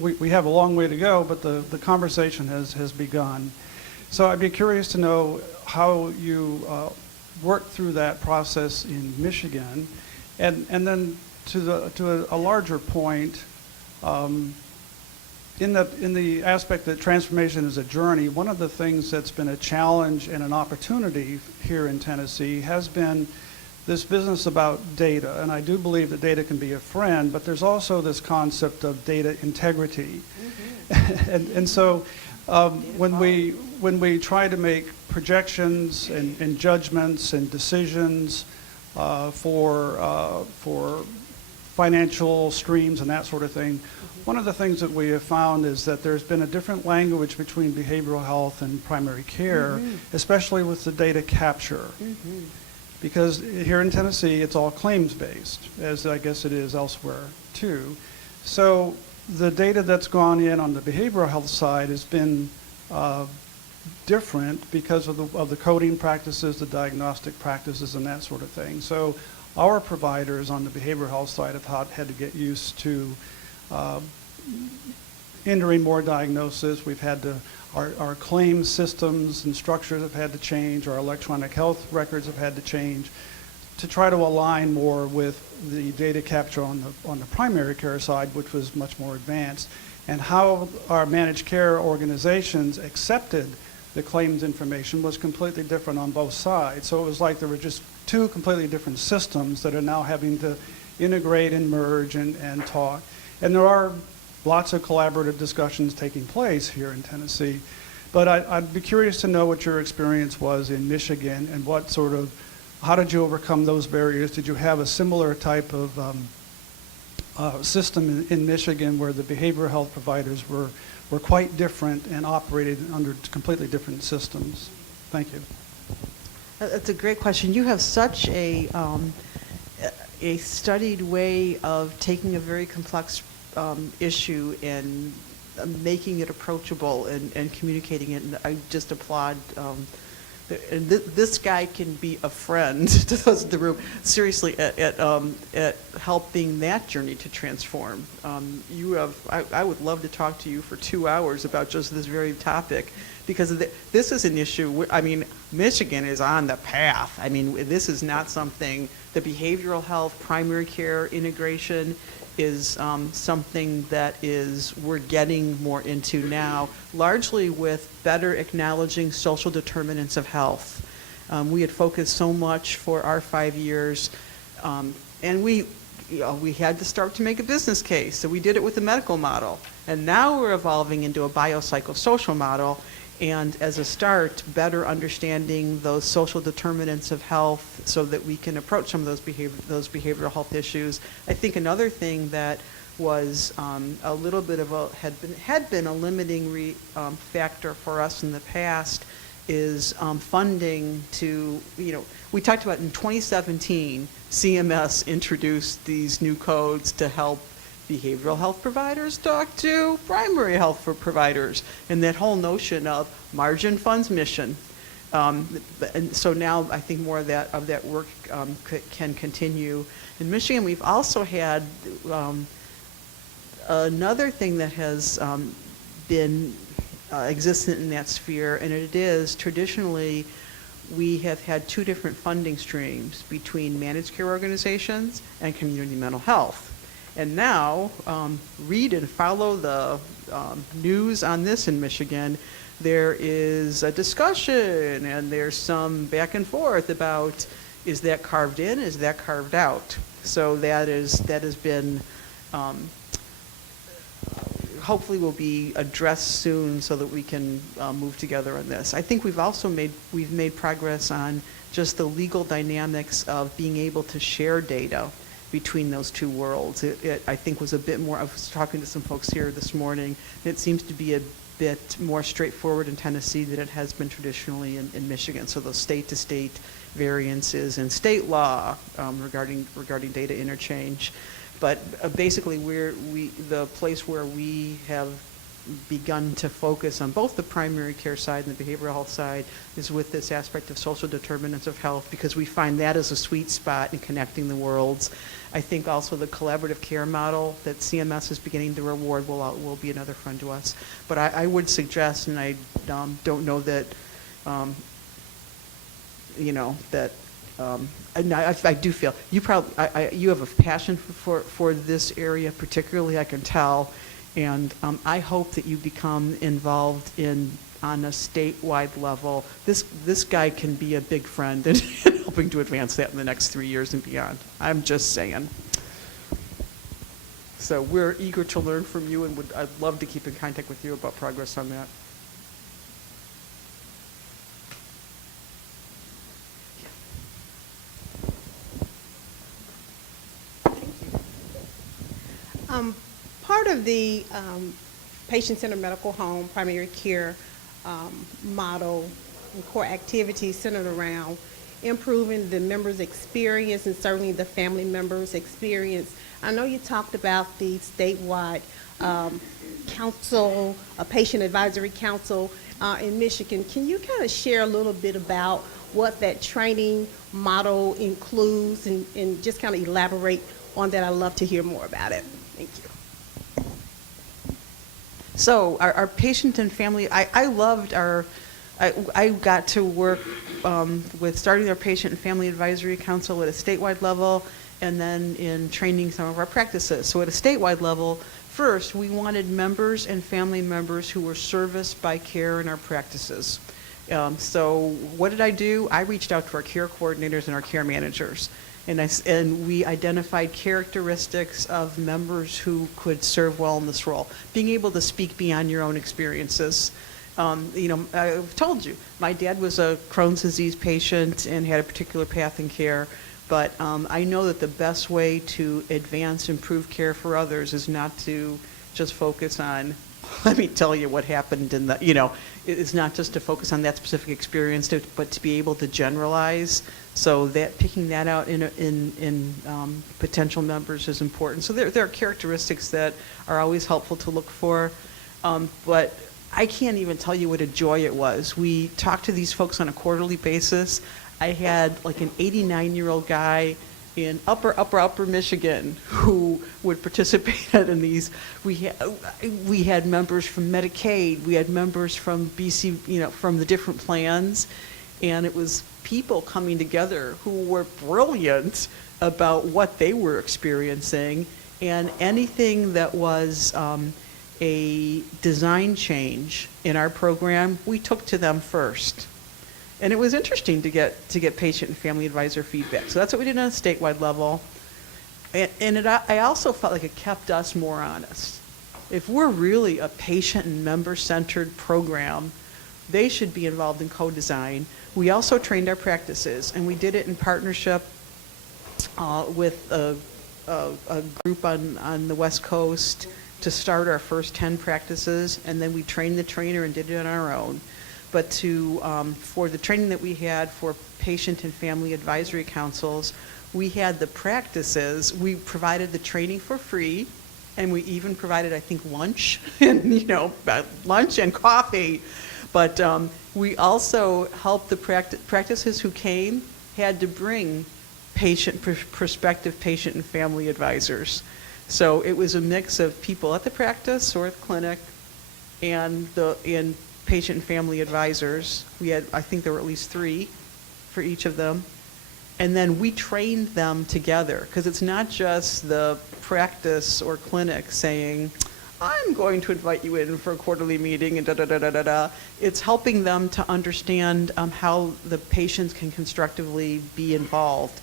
We have a long way to go, but the conversation has begun. So I'd be curious to know how you worked through that process in Michigan, and then to a larger point, in the aspect that transformation is a journey. One of the things that's been a challenge and an opportunity here in Tennessee has been this business about data, and I do believe that data can be a friend, but there's also this concept of data integrity. and so when we try to make projections and judgments and decisions for financial streams and that sort of thing, one of the things that we have found is that there's been a different language between behavioral health and primary care, especially with the data capture. Because here in Tennessee, it's all claims-based, as I guess it is elsewhere too. So the data that's gone in on the behavioral health side has been different because of the coding practices, the diagnostic practices, and that sort of thing. So our providers on the behavioral health side have had to get used to entering more diagnosis. We've had to, our claim systems and structures have had to change. Our electronic health records have had to change to try to align more with the data capture on the primary care side, which was much more advanced, and how our managed care organizations accepted the claims information was completely different on both sides. So it was like there were just two completely different systems that are now having to integrate and merge and talk. And there are lots of collaborative discussions taking place here in Tennessee. But I'd be curious to know what your experience was in Michigan and what sort of, how did you overcome those barriers? Did you have a similar type of system in Michigan where the behavioral health providers were quite different and operated under completely different systems? Thank you. That's a great question. You have such a studied way of taking a very complex issue and making it approachable and communicating it, and I just applaud. And this guy can be a friend to those in the room. Seriously, at helping that journey to transform. You have. I would love to talk to you for 2 hours about just this very topic, because this is an issue. I mean, Michigan is on the path. I mean, this is not something. The behavioral health, primary care integration is something that we're getting more into now, largely with better acknowledging social determinants of health. We had focused so much for our 5 years, and we had to start to make a business case, so we did it with the medical model. And now we're evolving into a biopsychosocial model, and as a start, better understanding those social determinants of health so that we can approach some of those behavioral health issues. I think another thing that was a little bit of had been a limiting factor for us in the past is funding to, we talked about in 2017, CMS introduced these new codes to help behavioral health providers talk to primary health providers, and that whole notion of margin funds mission. And so now I think more of that work can continue. In Michigan, we've also had another thing that has been existent in that sphere, and it is traditionally we have had two different funding streams between managed care organizations and community mental health. And now, read and follow the news on this in Michigan. There is a discussion and there's some back and forth about, is that carved in, is that carved out? So that has been, hopefully will be addressed soon so that we can move together on this. I think we've made progress on just the legal dynamics of being able to share data between those two worlds. It I think was a bit more, I was talking to some folks here this morning, and it seems to be a bit more straightforward in Tennessee than it has been traditionally in Michigan. So those state-to-state variances in state law regarding data interchange. But basically, the place where we have begun to focus on both the primary care side and the behavioral health side is with this aspect of social determinants of health, because we find that as a sweet spot in connecting the worlds. I think also the collaborative care model that CMS is beginning to reward will be another friend to us. But I would suggest, and I don't know that, and I do feel you you have a passion for this area particularly, I can tell, and I hope that you become involved on a statewide level. This guy can be a big friend in helping to advance that in the next 3 years and beyond. I'm just saying. So we're eager to learn from you, and I'd love to keep in contact with you about progress on that. Part of the patient-centered medical home primary care model and core activities centered around improving the members' experience and certainly the family members' experience. I know you talked about the statewide council, a patient advisory council in Michigan. Can you kind of share a little bit about what that training model includes and just kind of elaborate on that? I'd love to hear more about it. Thank you. So our patient and family, I loved I got to work with starting our patient and family advisory council at a statewide level, and then in training some of our practices. So at a statewide level, first, we wanted members and family members who were serviced by care in our practices. So what did I do? I reached out to our care coordinators and our care managers. And we identified characteristics of members who could serve well in this role. Being able to speak beyond your own experiences. I've told you, my dad was a Crohn's disease patient and had a particular path in care, but I know that the best way to advance, improve care for others is not to just focus on, let me tell you what happened in the, it's not just to focus on that specific experience, but to be able to generalize. So that picking that out in potential members is important. So there are characteristics that are always helpful to look for, but I can't even tell you what a joy it was. We talked to these folks on a quarterly basis. I had like an 89-year-old guy in upper Michigan who would participate in these. We had members from Medicaid. We had members from BC, from the different plans, and it was people coming together who were brilliant about what they were experiencing, and anything that was a design change in our program, we took to them first. And it was interesting to get patient and family advisor feedback. So that's what we did on a statewide level. And I also felt like it kept us more honest. If we're really a patient and member-centered program, they should be involved in co-design. We also trained our practices, and we did it in partnership with a group on the West Coast to start our first 10 practices, and then we trained the trainer and did it on our own. But for the training that we had for patient and family advisory councils, we had the practices, we provided the training for free, and we even provided, I think, lunch, and, lunch and coffee. But we also helped the practices who came had to bring prospective patient and family advisors. So it was a mix of people at the practice or at the clinic and patient and family advisors. We had, I think there were at least 3 for each of them. And then we trained them together, because it's not just the practice or clinic saying, I'm going to invite you in for a quarterly meeting and da-da-da-da-da-da. It's helping them to understand how the patients can constructively be involved.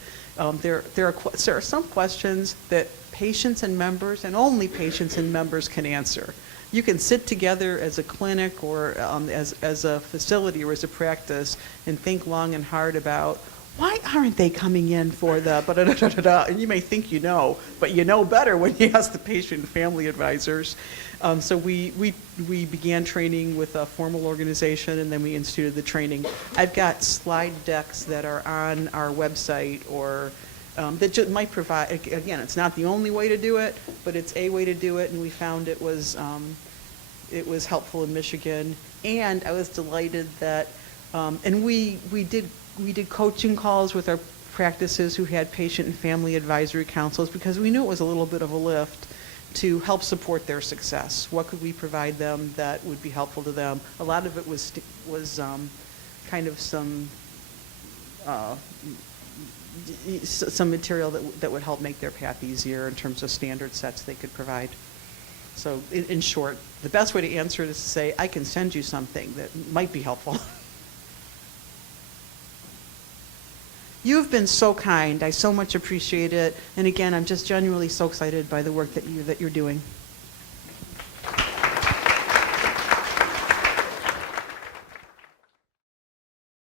There are some questions that patients and members, and only patients and members, can answer. You can sit together as a clinic or as a facility or as a practice and think long and hard about, why aren't they coming in for the da-da-da-da-da? And you may think you know, but you know better when you ask the patient and family advisors. So we began training with a formal organization, and then we instituted the training. I've got slide decks that are on our website, or that just might provide, again, it's not the only way to do it, but it's a way to do it, and we found it was helpful in Michigan. And I was delighted that, and we did coaching calls with our practices who had patient and family advisory councils, because we knew it was a little bit of a lift to help support their success. What could we provide them that would be helpful to them? A lot of it was kind of some material that would help make their path easier in terms of standard sets they could provide. So in short, the best way to answer it is to say, I can send you something that might be helpful. You've been so kind. I so much appreciate it. And again, I'm just genuinely so excited by the work that you're doing.